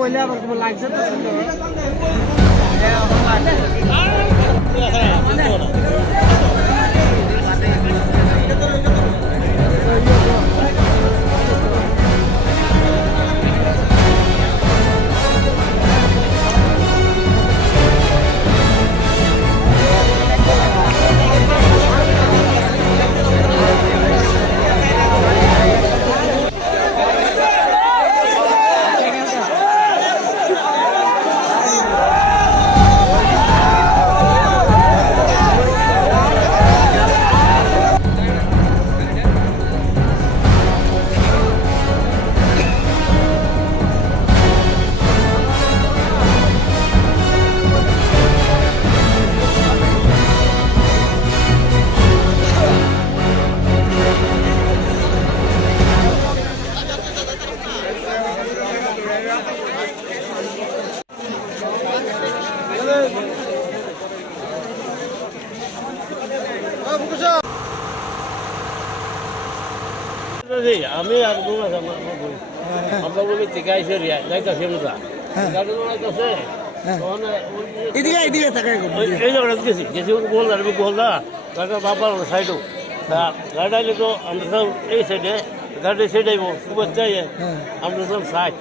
কইলে আবার তোমার লাগছে তো আমি আর বউ আমার বলি গাড়ি এদিকে এদিকে তাকাই এই জায়গাটা গেছি গেছি ওকে বললাম আমি বললা গাড়িটা বাবার সাইডও গাড়ি তো আমরা সব এই সাইডে গাড়ি সাইড আইব চাই আমরা সব সাইড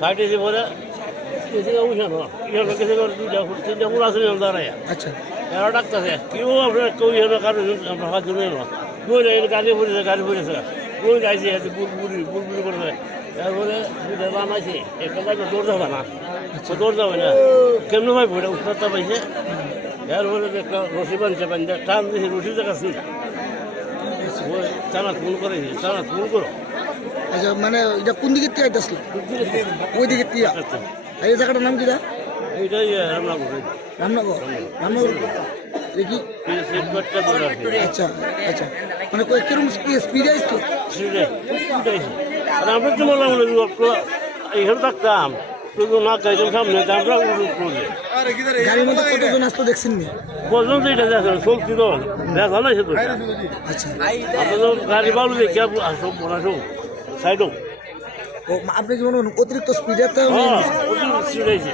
সাইড এসে পরে গেছি দুইটা তিনটা দাঁড়ায় আচ্ছা। এরা ডাক্তারে কেউ আপনার কেউ এলো? কারও আমরা হাত ধরে এলো। এলো গাড়ি পড়েছে গাড়ি পড়েছে। দুই গাইছে এত বুলবুলি বুলবুলি করে তারপরে দুইটা বানাইছে একটা গাড়ি দৌড় যাবে না। তো দৌড় যাবে না। কেমন ভাই ভরে উত্তরটা পাইছে? এরপরে একটা রসি বানছে বান্ধে টান দিয়েছে রসি জায়গা ছিল টানা খুন করেছে টানা করো। আচ্ছা মানে এটা কোন দিকে তিয়া আসলো ওই দিকে তিয়া আচ্ছা আর এই জায়গাটার নাম কি দা এইটাই আমরা করি রামনগর? রামনগর দেখি। আচ্ছা আচ্ছা। মানে কই কিরম স্পিড আসতো আমরা তো বললাম এখানে থাকতাম। না গাইতাম সামনে আমরা গাড়ির মধ্যে কতজন আসতো দেখছেন নি বললাম তো এটা দেখেন চলছি তো। দেখা নাই সেটা আচ্ছা। আপনার তো গাড়ি বাবু দেখি বোনা সব সাইডও। ও আপনি কি মনে অতিরিক্ত স্পিডে তো হ্যাঁ ওদের সিটাইছে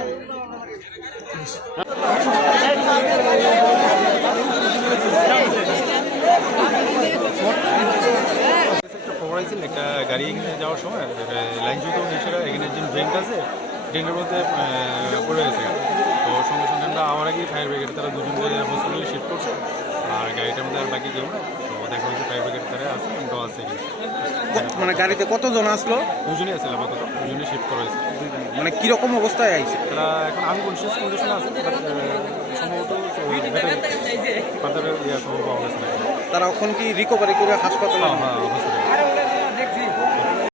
আইছিল, একটা গাড়ি এখানে যাওয়ার সময় লাইন জুতো হিসেবে এখানে যে ড্রেনটা আছে, ড্রেনের মধ্যে পড়ে গেছে। তো সঙ্গে সঙ্গে আমরা আমার আগে ফায়ার ব্রিগেড তারা দুজন হসপিটালে শিফট করছে, আর গাড়িটার মধ্যে আর বাকি কেউ না ফায়ার ব্রিগেড তারা আছে মানে গাড়িতে কতজন আসলো? দুজনই আছে আপাতত। দুজনই শিফট করা হয়েছে। মানে কীরকম অবস্থায় আইছে? তারা এখন আনকনসিয়াস কন্ডিশনে আছে বাট সম্ভবত তারা এখন কি রিকভারি করে হাসপাতালে? হ্যাঁ হ্যাঁ